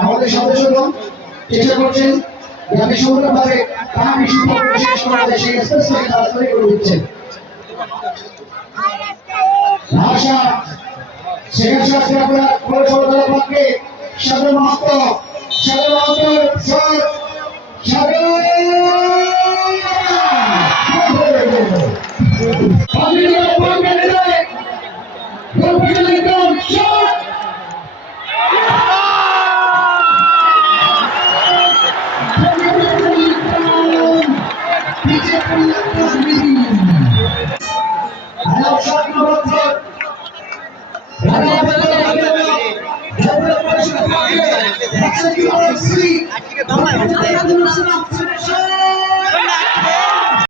আমাদের সদস্যগণ চেষ্টা করছেন যাতে সুন্দরভাবে পানি শেষ করা যায় সেই স্পেসিফিক তাড়াতাড়ি করে দিচ্ছেন। ভাষা সেখানে শাস্ত্র পরিষদের পক্ষে সাধারণ মাহাত্ম